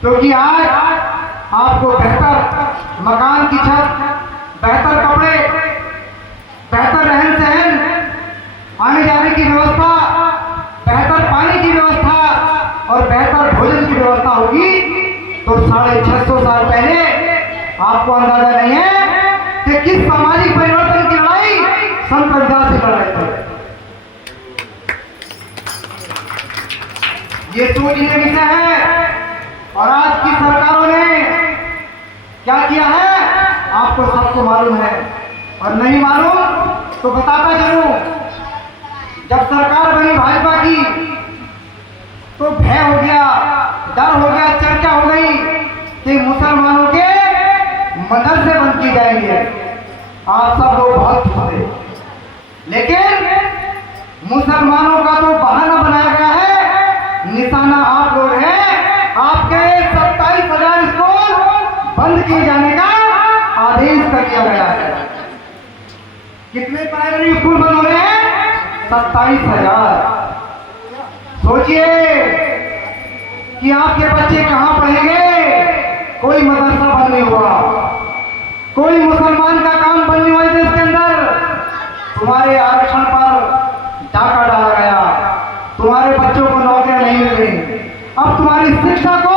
क्योंकि आज आपको बेहतर मकान की छत, बेहतर कपड़े, बेहतर रहन सहन, आने जाने की व्यवस्था, बेहतर पानी की व्यवस्था और बेहतर भोजन की व्यवस्था होगी। तो 650 साल पहले आपको अंदाजा नहीं है कि किस सामाजिक परिवर्तन की लड़ाई संत रविदास जी लड़ रहे थे। ये सोचने विषय है। और आज की सरकारों ने क्या किया है आपको सबको मालूम है, और नहीं मालूम तो बताता चलूं। जब सरकार बनी भाजपा की तो भय हो गया, डर हो गया, चर्चा हो गई कि मुसलमानों के मदरसे बंद किए जाएंगे। आप सब लोग बहुत खुश थे, लेकिन मुसलमानों का तो बहाना बनाया गया है, निशाना आप लोग हैं। आपके 27,000 स्कूल बंद किए जाने का आदेश कर दिया गया है। कितने प्राइमरी स्कूल बंद हो रहे हैं? 27,000। सोचिए कि आपके बच्चे कहां पढ़ेंगे। कोई मदरसा बंद नहीं हुआ, कोई मुसलमान का काम बंद नहीं हुआ देश के अंदर। तुम्हारे आरक्षण पर डाका डाला गया, तुम्हारे बच्चों को नौकरियां नहीं मिल रही, अब तुम्हारी शिक्षा को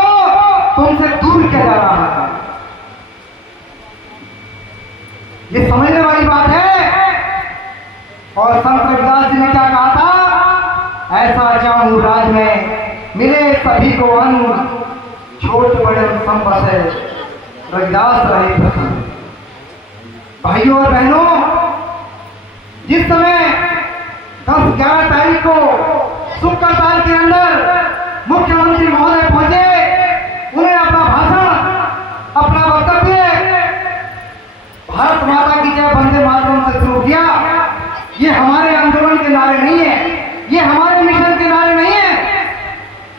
तुमसे दूर किया जा रहा है। ये समझने वाली बात है। और संत रविदास जी ने क्या कहा था? ऐसा चाहूं राज में मिले सभी को अन्न, छोट बड़े सम बसे, रविदास रहे प्रसन्न। भाइयों और बहनों, जिस समय 10-11 तारीख को शुक्रताल के अंदर मुख्यमंत्री महोदय पहुंचे, उन्हें अपना भाषण, अपना वक्तव्य भारत माता की जय वंदे मातरम से शुरू किया। ये हमारे आंदोलन के नारे नहीं है, ये हमारे मिशन के नारे नहीं है।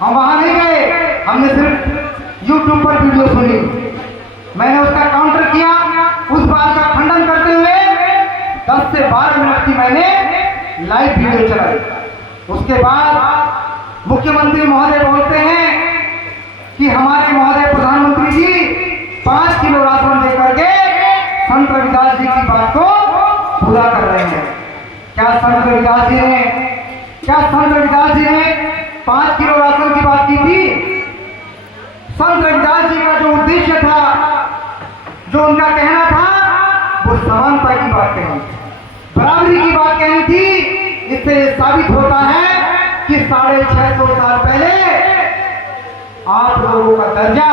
हम वहां नहीं गए, हमने सिर्फ यूट्यूब पर वीडियो सुनी। मैंने उसका काउंटर किया, उस बात का खंडन करते हुए 10 से 12 मिनट की मैंने लाइव वीडियो चलाई। उसके बाद मुख्यमंत्री महोदय बोलते हैं कि हमारे महोदय प्रधानमंत्री जी 5 किलो राशन देकर के संत रविदास जी की बात को पूरा कर रहे हैं। क्या संत रविदास जी ने 5 किलो राशन की बात की थी? संत रविदास जी का जो उद्देश्य था, जो उनका कहना था, वो समानता की बात कहनी थी, बराबरी की बात कहनी थी। इससे साबित होता है कि 650 साल पहले आप लोगों का दर्जा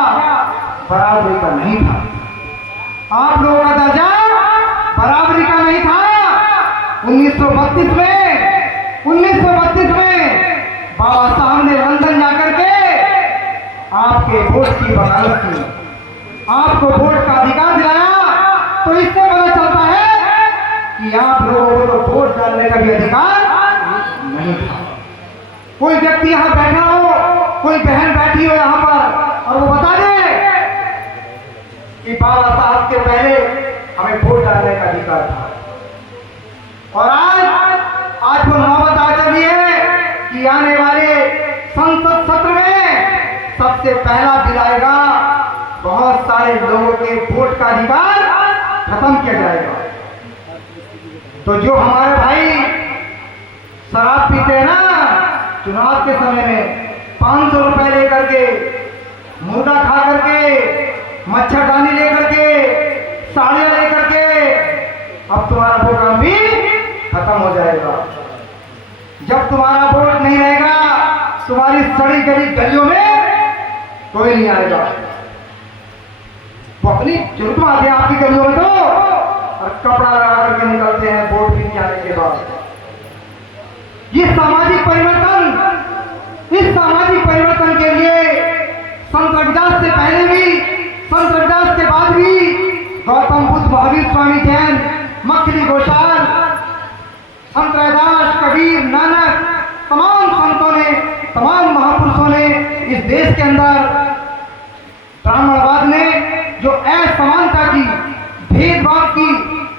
बराबरी का नहीं था। आप लोगों का दर्जा बराबरी का नहीं था। 1932 में बाबा साहब ने लंदन जाकर के आपके वोट की वकालत की, आपको वोट का अधिकार दिलाया। तो इससे पता चलता है कि आप लोगों को तो वोट डालने का भी अधिकार नहीं था। कोई व्यक्ति यहां बैठा हो, कोई बहन बैठी हो यहां पर, और वो बता दे कि बाबा साहब के पहले हमें वोट डालने का अधिकार था। और आज वो नौबत आ चली है कि आने वाले संसद सत्र में सबसे पहला बिल आएगा, बहुत सारे लोगों के वोट का अधिकार खत्म किया जाएगा। तो जो हमारे भाई शराब पीते हैं ना, चुनाव के समय में 500 रुपए लेकर के, मुर्गा खा करके, मच्छरदानी लेकर के, साड़ियां लेकर के, अब तुम्हारा प्रोग्राम भी खत्म हो जाएगा। जब तुम्हारा वोट नहीं रहेगा, तुम्हारी सड़ी गली गलियों में कोई नहीं आएगा। वो अपनी जरूरत आते हैं आपकी गलियों में, तो और कपड़ा लगा करके निकलते हैं वोट भी नहीं आने के बाद। ये सामाजिक परिवर्तन के लिए संत रविदास से पहले भी, संत रविदास के बाद भी गौतम बुद्ध, महावीर स्वामी जैन, मखली गोसाल, संत रविदास, कबीर, नानक, तमाम संतों ने, तमाम महापुरुषों ने इस देश के अंदर ब्राह्मणवाद ने जो असमानता की, भेदभाव की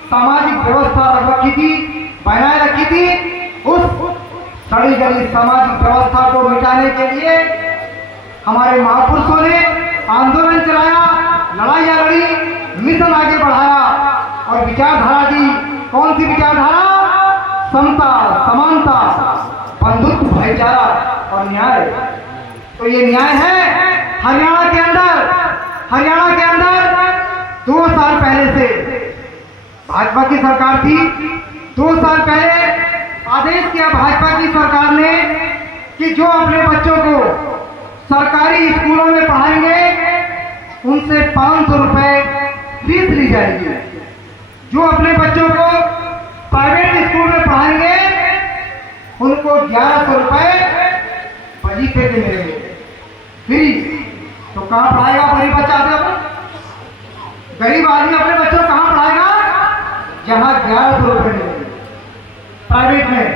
सामाजिक व्यवस्था रखी थी, बनाए रखी थी, उस सड़ी गली सामाजिक व्यवस्था को मिटाने के लिए हमारे महापुरुषों ने, आंदोलन चलाया, लड़ाइयाँ लड़ी, मिशन आगे बढ़ाया और विचारधारा दी। कौन सी विचारधारा? समता, समानता, बंधुत्व, भाईचारा और न्याय। तो ये न्याय है हरियाणा के अंदर। हरियाणा के अंदर 2 साल पहले से भाजपा की सरकार थी। 2 साल पहले आदेश किया भाजपा की सरकार ने कि जो अपने बच्चों को सरकारी स्कूलों में पढ़ाएंगे उनसे 500 रुपए फीस ली जाएगी। जो अपने बच्चों को प्राइवेट स्कूल में पढ़ाएंगे उनको 1100 रुपए वजीफे के मिलेंगे फ्री। तो कहाँ पढ़ाएगा गरीब बच्चा? गरीब आदमी अपने बच्चों को कहाँ पढ़ाएगा? जहाँ 1100 रुपए मिलेंगे प्राइवेट में।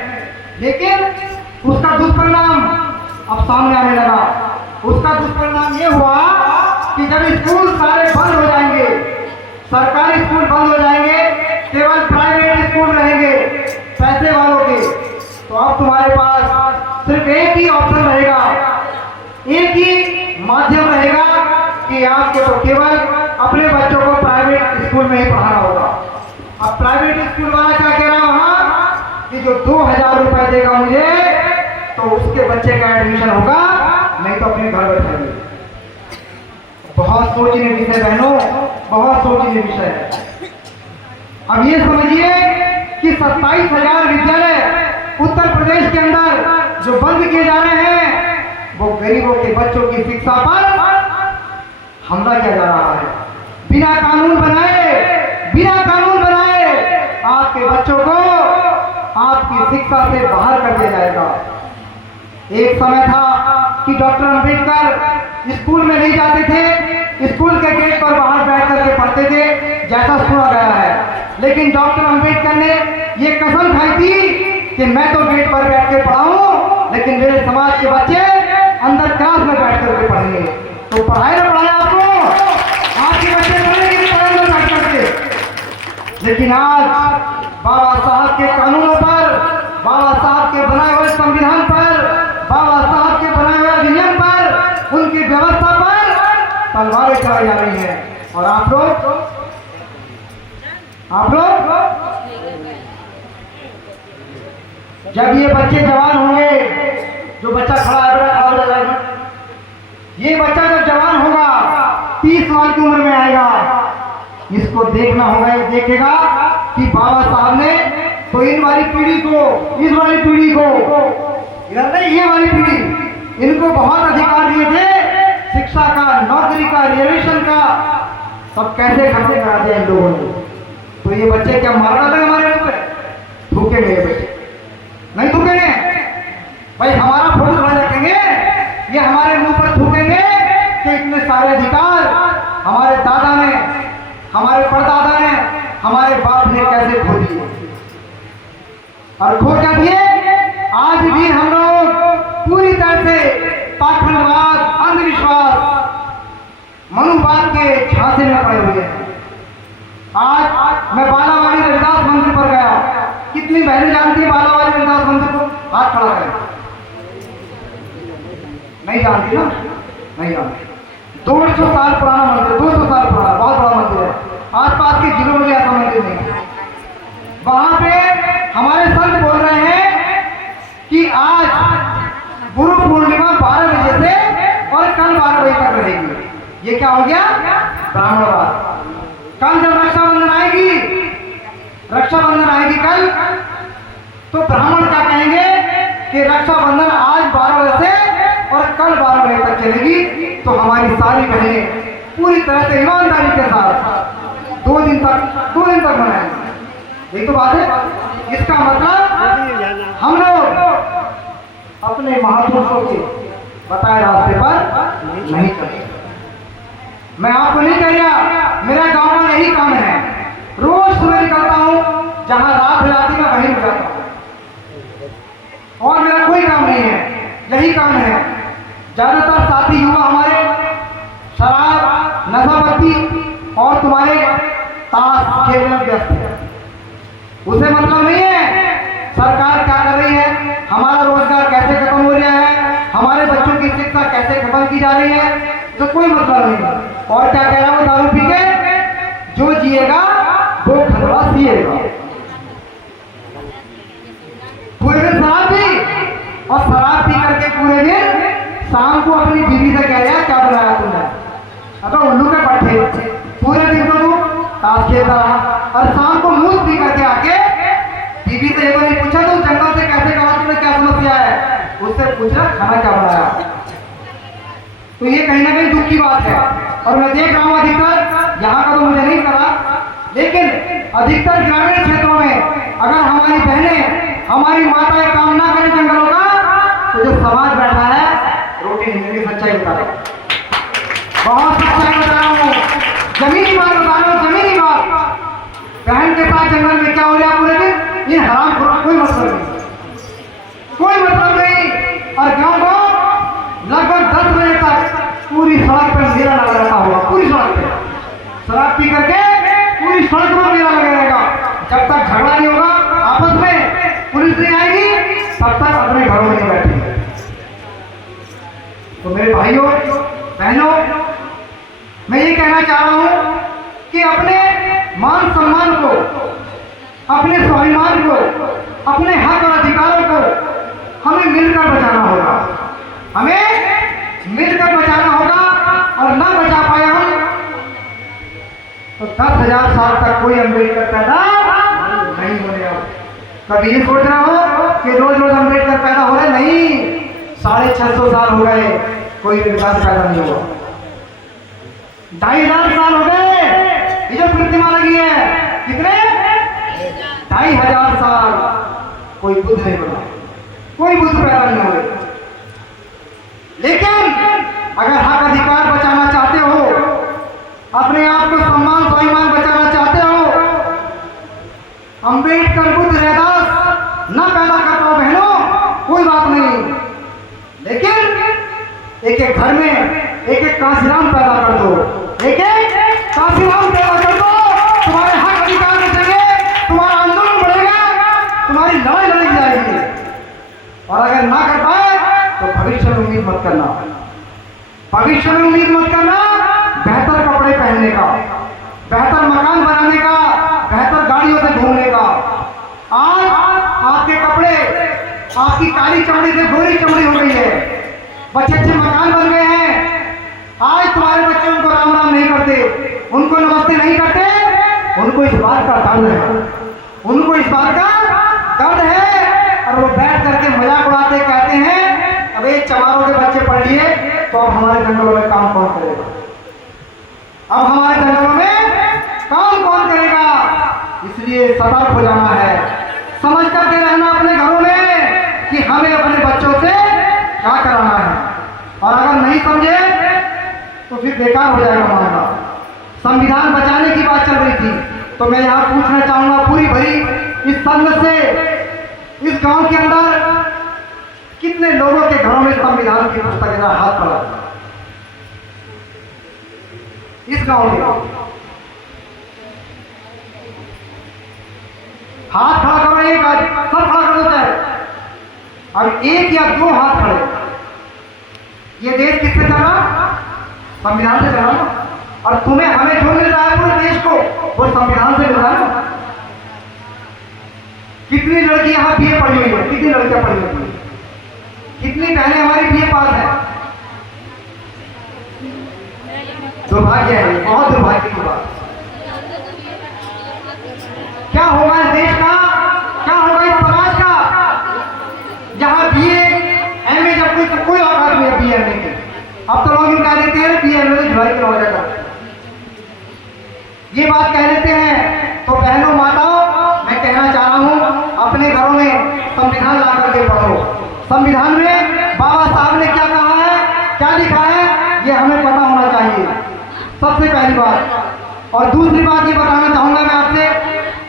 लेकिन उसका दुष्परिणाम अब सामने आने लगा। उसका दुष्परिणाम ये हुआ कि जब स्कूल सारे बंद हो जाएंगे, सरकारी स्कूल बंद हो जाएंगे, केवल प्राइवेट स्कूल रहेंगे पैसे वालों के, तो अब तुम्हारे पास सिर्फ एक ही ऑप्शन रहेगा, एक ही माध्यम रहेगा कि आपको तो केवल अपने बच्चों को प्राइवेट स्कूल में ही पढ़ाना होगा। अब प्राइवेट स्कूल वाला क्या कह रहा है वहां कि जो 2000 रुपए देगा मुझे तो उसके बच्चे का एडमिशन होगा, नहीं तो अपने घर बैठेंगे। बहुत सोचनीय विषय बहनों, बहुत सोचनीय विषय है। अब ये समझिए कि 27,000 विद्यालय उत्तर प्रदेश के अंदर जो बंद किए जा रहे हैं वो गरीबों के बच्चों की शिक्षा पर हमला किया जा रहा है। बिना कानून बनाए आपके बच्चों को आपकी शिक्षा से बाहर कर दिया जाएगा। एक समय था कि डॉक्टर अंबेडकर स्कूल में नहीं जाते थे, स्कूल के गेट पर बाहर बैठ करके पढ़ते थे, जैसा सुना गया है। लेकिन डॉक्टर अंबेडकर ने ये कसम खाई थी कि मैं तो गेट पर बैठ के पढ़ाऊं, लेकिन मेरे समाज के बच्चे अंदर क्लास में बैठ करके पढ़ेंगे। तो पढ़ाए ना पढ़ाए आपको, आपके बच्चे पढ़ेंगे नहीं पढ़े अंदर बैठ करके। लेकिन आज बाबा साहब के कानूनों पर, बाबा साहब के बनाए हुए संविधान पर, बाबा साहब के बनाए हुए अधिनियम पर, उनकी व्यवस्था पर तलवारें चलाई जा रही हैं। और आप लोग जब ये बच्चे जवान होंगे, जो बच्चा खड़ा है बेटा खड़ा हो जाएगा, ये बच्चा जब जवान होगा 30 साल की उम्र में आएगा, इसको देखना होगा, ये देखेगा कि बाबा साहब ने तो इन वाली पीढ़ी को, इस वाली पीढ़ी को, इधर नहीं ये वाली पीढ़ी, इनको बहुत अधिकार दिए थे, शिक्षा का, नौकरी का, रिजर्वेशन का, सब कैसे खर्चे करा दिया इन लोगों ने। तो ये बच्चे क्या मारना था हमारे मुंह पे? थूकेंगे ये बच्चे? नहीं थूकेंगे भाई, हमारा फोटो खड़ा रखेंगे, ये हमारे मुंह पर थूकेंगे कि इतने सारे अधिकार हमारे दादा ने, हमारे परदादा ने, हमारे बाप ने कैसे खो दिए। और खो क्या दिए? आज भी हम लोग पूरी तरह से पाखंडवाद, अंधविश्वास, मनुवाद के झांसे में पड़े हुए हैं। आज मैं बालावाड़ी रविदास मंदिर पर गया, कितनी बहनें जानती है बालावाड़ी रविदास मंदिर को? हाथ खड़ा करें। नहीं जानती ना? नहीं जानती। 200 साल पुराना मंदिर, 200 साल पुराना, बहुत बड़ा मंदिर है। आसपास के जिलों में ऐसा मंदिर नहीं। वहां पे हमारे संत बोल रहे हैं कि आज गुरु पूर्णिमा 12 बजे से और कल 12 बजे तक रहेगी। ये क्या हो गया? ब्राह्मणवाद। कल जब रक्षाबंधन आएगी कल, तो ब्राह्मण क्या कहेंगे कि रक्षाबंधन आज 12 बजे से और कल 12 बजे तक चलेगी। तो हमारी सारी बहनें पूरी तरह से ईमानदारी के साथ 2 दिन तक मनाएंगे। यही तो बात है। इसका मतलब हम लोग अपने महापुरुषों के बताए रास्ते पर नहीं चलते। मैं आपको नहीं कह रहा, मेरा गांव में यही काम है। रोज सुबह निकलता हूँ, जहां रात हो जाती मैं वहीं जाता हूँ, और मेरा कोई काम नहीं है, यही काम है। ज्यादातर साथी युवा हमारे शराब, नशाबत्ती और तुम्हारे ताश खेल में व्यस्त है। उसे मतलब नहीं है सरकार क्या कर रही है, हमारा रोजगार कैसे खत्म हो रहा है, हमारे बच्चों की शिक्षा कैसे खत्म की जा रही है, तो कोई मतलब नहीं। और क्या कह रहा है वो दारू पी के, जो जिएगा वो खतरा पिएगा। पूरे दिन शराब पी, और शराब पी करके पूरे दिन शाम को अपनी बीवी से कह रहा क्या बनाया तुमने, अगर उल्लू के पट्टे, पूरे दिन तो तू ताश खेलता रहा, और शाम को मूस पी करके आके बीवी से एक बार पूछा तो जंगल से कैसे कहा, तुम्हें क्या समस्या है, उससे पूछा खाना क्या बनाया। तो ये कहीं ना कहीं दुख की बात है। और मैं देख रहा हूँ अधिकतर, यहाँ का तो मुझे नहीं पता, लेकिन अधिकतर ग्रामीण क्षेत्रों में अगर हमारी बहनें, हमारी माताएं काम ना करें जंगलों का, तो जो समाज बैठा है रोटी नहीं मिलेगी। सच्चाई बता रहा हूँ, बहुत सच्चाई बता रहा हूँ, जमीनी बात बता रहा हूँ, जमीनी बात। बहन के साथ जंगल में क्या हो रहा है पूरे दिन, इन हराम खोरों कोई मतलब नहीं, कोई मतलब नहीं। और गाँव को लगभग 10 बजे तक पूरी सड़क पर मेला लगा रहता होगा, पूरी सड़क पे शराब पी करके पूरी सड़क पर मेला लगा रहेगा। जब तक झगड़ा नहीं होगा आपस में, पुलिस नहीं आएगी, तब तक अपने घरों में नहीं बैठेंगे। तो मेरे भाइयों बहनों, मैं ये कहना चाह रहा हूं कि अपने मान सम्मान को, अपने स्वाभिमान को, अपने हक और अधिकारों को हमें मिलकर बचाना होगा, हमें मिलकर बचाना होगा। और ना बचा पाए हम तो 10,000 साल तक कोई अम्बेडकर पैदा नहीं होने वाला। कभी ये सोच रहा हो कि रोज रोज अम्बेडकर पैदा हो रहे, नहीं, 650 साल हो गए कोई विकास पैदा नहीं हुआ। 2,500 साल हो गए ये जो प्रतिमा लगी है, कितने 2,500 साल कोई बुद्ध नहीं बना, कोई बुद्ध पैदा नहीं हुए। लेकिन अगर हक अधिकार बचाना चाहते हो, अपने आप को सम्मान स्वाभिमान बचाना चाहते हो, अम्बेडकर बुद्ध रैदास न पैदा कर पाओ बहनों, कोई बात नहीं, लेकिन एक एक घर में एक एक काशीराम पैदा कर दो, एक एक काशीराम पैदा कर दो, तुम्हारे हक अधिकार बचेंगे, तुम्हारा आंदोलन बढ़ेगा, तुम्हारी लड़ाई लड़ी जाएगी। और अगर ना कर पाए तो भविष्य में उम्मीद मत करना, भविष्य में उम्मीद मत करना बेहतर कपड़े पहनने का, बेहतर मकान बनाने का, बेहतर गाड़ियों से घूमने का। आज आपके कपड़े, आपकी काली चमड़ी से गोरी चमड़ी हो गई है, अच्छे अच्छे मकान बन गए हैं। आज तुम्हारे बच्चे उनको राम राम नहीं करते, उनको नमस्ते नहीं करते, उनको इस बात का दर्द है, उनको इस बात का दर्द है। और वो बैठ करके मजाक उड़ाते, कहते हैं अब एक चमारों के बच्चे पढ़ लिए तो अब हमारे जंगलों में काम कौन करेगा, अब हमारे जंगलों में काम कौन करेगा। इसलिए सतर्क हो जाना है, समझ करके रहना अपने घरों में कि हमें अपने बच्चों से क्या कराना है। और अगर नहीं समझे तो फिर बेकार हो जाएगा मामला। संविधान बचाने की बात चल रही थी, तो मैं यहाँ पूछना चाहूंगा पूरी भरी इस संघ से, इस गांव के अंदर कितने लोगों के घरों में संविधान की पुस्तक हाथ पड़ा, इस गांव में हाथ खड़ा करो, एक आज सब खड़ा कर देता है। अब 1 या 2 हाथ खड़े, ये देश किससे चला, संविधान से चला। और तुम्हें हमें जो मिल रहा है पूरे देश को, वो संविधान से मिल रहा है। कितनी लड़की यहाँ बीए पढ़ी हुई है, कितनी लड़कियां पढ़ी हुई है, कितनी बहनें हमारी बीए पास है। दुर्भाग्य है, बहुत दुर्भाग्य की बात। क्या होगा इस देश का, क्या होगा इस समाज का, जहां बीए एमए जब कोई औकात नहीं है बीए एमए की। अब तो लोग कह देते हैं बीए एमए से जुलाई हो जाएगा, ये बात कह देते हैं। तो बहनों माताओं, मैं कहना चाह रहा हूं अपने घरों में संविधान ला करके पढ़ो। संविधान में बाबा साहब ने क्या कहा है, क्या लिखा है, ये हमें पता होना चाहिए, सबसे पहली बात। और दूसरी बात ये बताना चाहूंगा मैं आपसे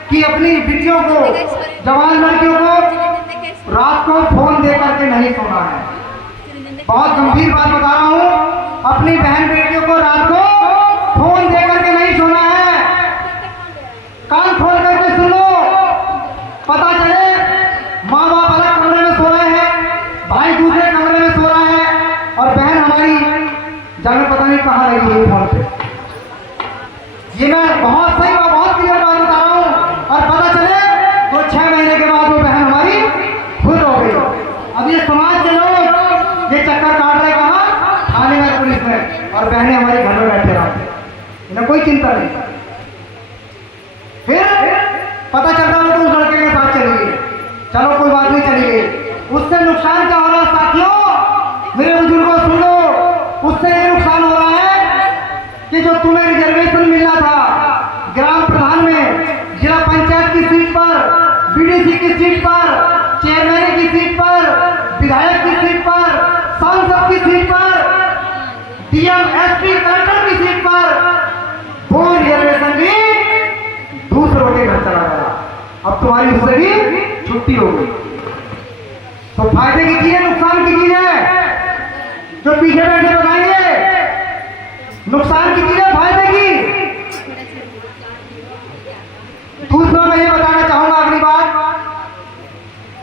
कि अपनी बेटियों को, जवान लड़कियों को रात को फोन दे करके नहीं सोना है। बहुत गंभीर बात बता रहा हूँ, अपनी बहन बेटियों को रात को फोन दे करके नहीं सोना है। कान खोल करके सुन लो, पता चले माँ बाप अलग कमरे में सो रहे हैं, भाई दूसरे कमरे में सो रहा है, और बहन हमारी जाने पता नहीं कहाँ लगी हुई फोन पे। ये मैं बहुत सही और बहुत क्लियर बात बता रहा हूँ, और पता चले तो 6 महीने के बाद वो बहन हमारी खुद हो गई। अब ये समाज के लोग ये चक्कर काट रहे कहाँ, थाने में, पुलिस में, और बहनें हमारे घर में बैठे रहते, इन्हें कोई चिंता नहीं। फिर पता चल रहा है तो उस लड़के के साथ चली गई, चलो कोई बात नहीं, चली गई। उससे नुकसान क्या हो रहा है साथियों, मेरे बुजुर्गों सुन लो, उससे ये नुकसान हो रहा है कि जो तुम्हें रिजर्वेशन मिलना था ग्राम प्रधान में, जिला पंचायत की सीट पर, बीडीसी की सीट पर, चेयरमैन की सीट पर, विधायक की सीट पर, सांसद की सीट पर, डीएम, एसपी, कलेक्टर की सीट पर, वो रिजर्वेशन भी दूसरों के घर चला गया। अब तुम्हारी उससे भी छुट्टी हो गई। तो फायदे की चीज है, नुकसान की चीज है, जो पीछे बैठे बताएंगे। नुकसान की चीज है, फायदे की। दूसरा मैं ये बताना चाहूंगा अगली बात,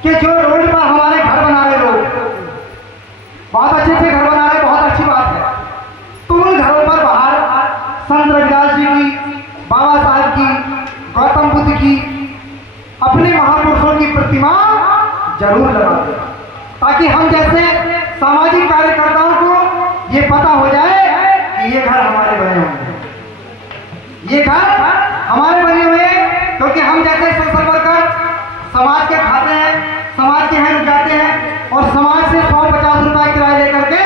कि जो रोड पर हमारे घर बना रहे लोग, बहुत अच्छे से घर बना रहे, बहुत अच्छी बात है। तो उन घरों पर बाहर संत रविदास जी की, बाबा साहब की, गौतम बुद्ध की, अपने महापुरुषों की प्रतिमा जरूर लगा दें, ताकि हम जैसे सामाजिक कार्यकर्ताओं को ये पता हो जाए कि ये घर हमारे बने हुए हैं, ये घर हमारे बने हुए हैं। क्योंकि हम जैसे सोशल वर्कर समाज के खाते हैं, समाज के यहाँ जाते हैं, और समाज से 150 रुपए किराया लेकर के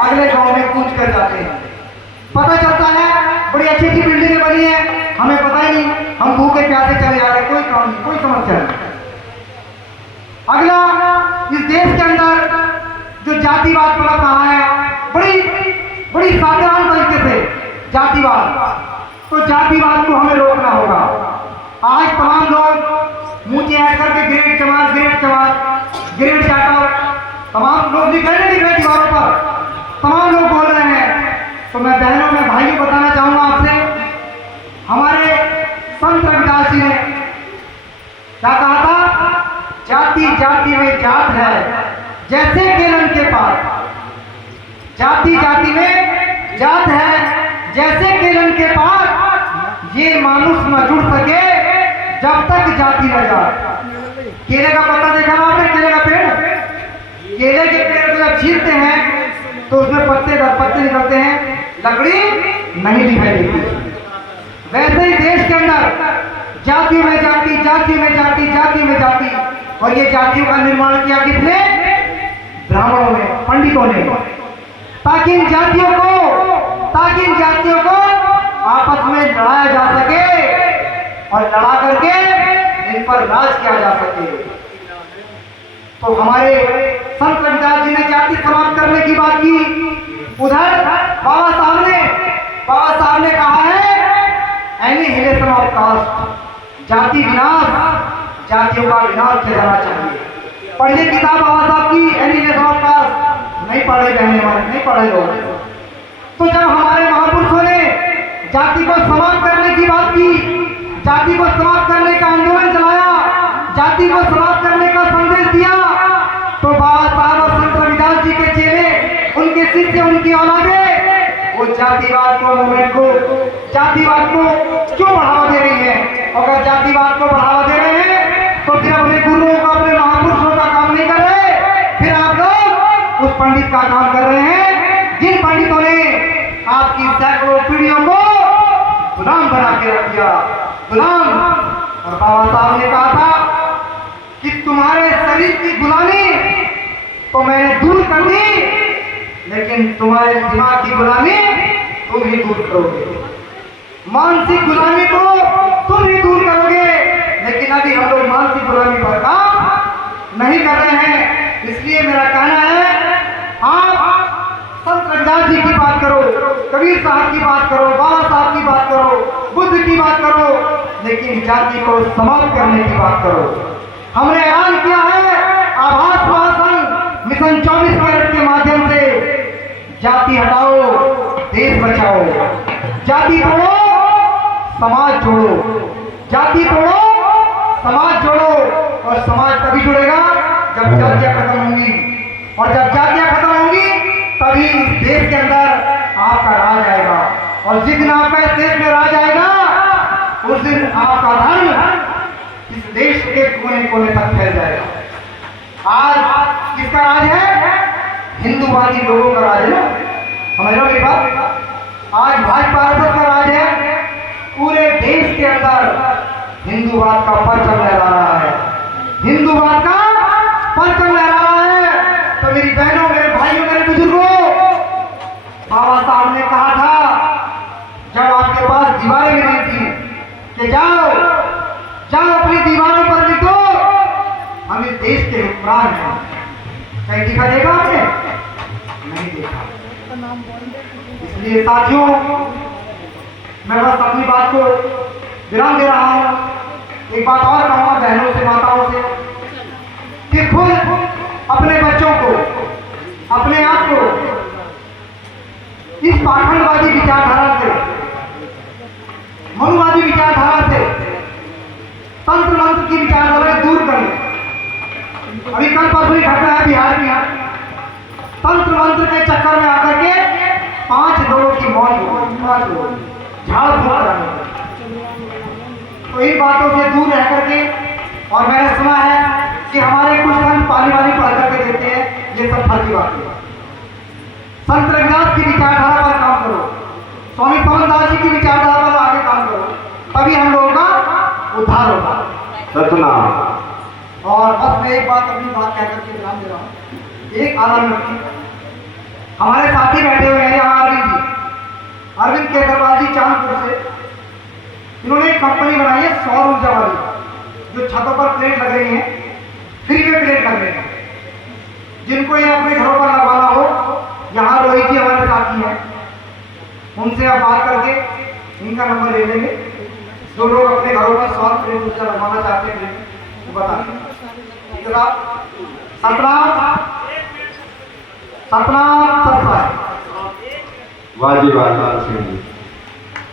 अगले गांव में कूच कर जाते हैं। पता चलता है बड़ी अच्छी अच्छी बिल्डिंगें बनी है, हमें पता ही नहीं, हम भूखे प्यासे चले जा रहे हैं, कोई काम नहीं, कोई समस्या नहीं। अगला, इस देश के अंदर जो जातिवाद पनप रहा है, बड़ी साधारण तरीके से जातिवाद, तो जातिवाद को हमें रोकना होगा। आज तमाम लोग मुंह चेहरा करके ग्रेड चाटा, तमाम लोग लिख रहे हैं दीवारों पर, तमाम लोग बोल रहे हैं। तो मैं बहनों में भाइयों बताना चाहूंगा आपसे, हमारे संत रविदास जी ने क्या कहा था, जाति जाति में जात है जैसे केलन के पास, जाति जाति में जात है जैसे केलन के पास, ये मानुष न जुड़ सके जब तक जाति न जाए। केले का पत्ता देखा ना आपने, केले का पेड़, केले के पेड़ को जब छीलते हैं तो उसमें पत्ते निकलते हैं, लकड़ी नहीं दिखाई देती। वैसे ही देश के अंदर जाति में जाति, जाति में जाति, जाति में जाति, और ये जातियों का निर्माण किया किसने, ब्राह्मणों ने, पंडितों ने, ताकि इन जातियों को आपस में लड़ाया जा सके और लड़ा करके इन पर राज किया जा सके। तो हमारे संत रविदास जी ने जाति समाप्त करने की बात की, उधर बाबा साहब ने कहा है एनिहिलेशन ऑफ कास्ट, जाति विनाश, जातियों का विनाश किया जाना चाहिए। पढ़िए किताब बाबा साहब की, एनिहिलेशन ऑफ कास्ट, नहीं पढ़े बहने हमारे, नहीं पढ़े लोग। तो जब हमारे महापुरुषों ने जाति को समाप्त करने की बात की, जाति को समाप्त करने का आंदोलन चलाया, जाति को समाप्त करने का संदेश दिया, तो बाबा साहब और संत रविदास जी के चेले, उनके शिष्य, उनकी औलादे वो जातिवाद को, मूवमेंट को, जातिवाद को क्यों बढ़ावा दे रही है? अगर जातिवाद को बढ़ावा दे रहे हैं तो फिर अपने गुरुओं का, अपने महापुरुषों का काम नहीं कर रहे, फिर आप लोग उस पंडित का काम कर रहे हैं जिन पंडितों ने आपकी सैकड़ों पीढ़ियों को गुलाम बना के रख दिया, गुलाम। और बाबा साहब ने कहा था कि तुम्हारे शरीर की गुलामी तो मैंने दूर कर दी, लेकिन तुम्हारे दिमाग की गुलामी तुम ही दूर करोगे, मानसिक गुलामी को तुम ही दूर करोगे। लेकिन अभी हम लोग मानसिक गुलामी पर काम नहीं कर रहे हैं। इसलिए मेरा कहना है, आप संत रविदास जी की बात करो, कबीर साहब की बात करो, बाबा साहब की बात करो, बुद्ध की बात करो, लेकिन जाति को समाप्त करने की बात करो। हमने ऐलान किया है आभास महासंघ मिशन 24 कैरेट के माध्यम से, जाति हटाओ देश बचाओ, जाति तोड़ो समाज जोड़ो, जाति तोड़ो समाज जोड़ो। और समाज तभी जुड़ेगा जब जातियां खत्म होंगी, और जब जातियां खत्म होंगी तभी इस देश के अंदर और जिस दिन आपका इस देश में राज आएगा उस दिन आपका धर्म इस देश के कोने कोने तक फैल जाएगा। आज किसका राज है? हिंदूवादी लोगों का राज है ना, समझ लो मेरी बात। आज भाजपा का राज है, पूरे देश के अंदर हिंदूवाद का परचम लहरा रहा है, हिंदूवाद का परचम लहरा रहा है। तो मेरी बहनों, मेरे भाइयों, मेरे बुजुर्गों, बाबा साहब ने कहा था जब आपके पास दीवारें भी नहीं थी कि जाओ जाओ अपनी दीवारों पर लिखो हम इस देश के हुक्मरान हैं। कहीं दिखा देगा आपने? नहीं देखा। इसलिए साथियों, मैं बस अपनी बात को विराम दे रहा हूं। एक बात और कहूंगा बहनों से, माताओं से, कि खुद अपने बच्चों को, अपने आप को इस पाखंडवादी विचारधारा से, मनुवादी विचारधारा से, तंत्र मंत्र की विचारधारा दूर कर लें। अभी कल परसों ही घटना है बिहार में, तंत्र मंत्र के चक्कर में आकर के 5 लोगों की मौत हो गई, 5 लोग झाड़ फूक कराने लगे। तो इन बातों से दूर रह करके, और मैंने सुना है कि हमारे कुछ संत पानी वाली पढ़ करके देते हैं, ये सब फर्जी बातें हैं। संत रविदास की विचारधारा पर काम करो, स्वामी समरदास जी की विचारधारा पर आगे काम करो, तभी हम लोगों का उद्धार होगा। सतनाम। और बस मैं एक बात, अपनी बात कह करके ध्यान दे रहा हूँ। एक आनंद रखिए, हमारे साथी बैठे हुए हैं यहाँ अरविंद केजरीवाल जी चांदपुर से। इन्होंने एक कंपनी बनाई है सौर ऊर्जा वाली, जो छतों पर प्लेट लग रही है, फ्री में प्लेट लग रही है। जिनको ये अपने घरों पर लगवाना हो, यहाँ रोहित जी हमारे साथी हैं, उनसे आप बात करके इनका नंबर ले लेंगे। जो लोग अपने घरों में सौर प्लेट ऊर्जा लगवाना चाहते हैं वो बता दें। सतनाम सतनाम सतनाम। वाजी वाह सिंह जी।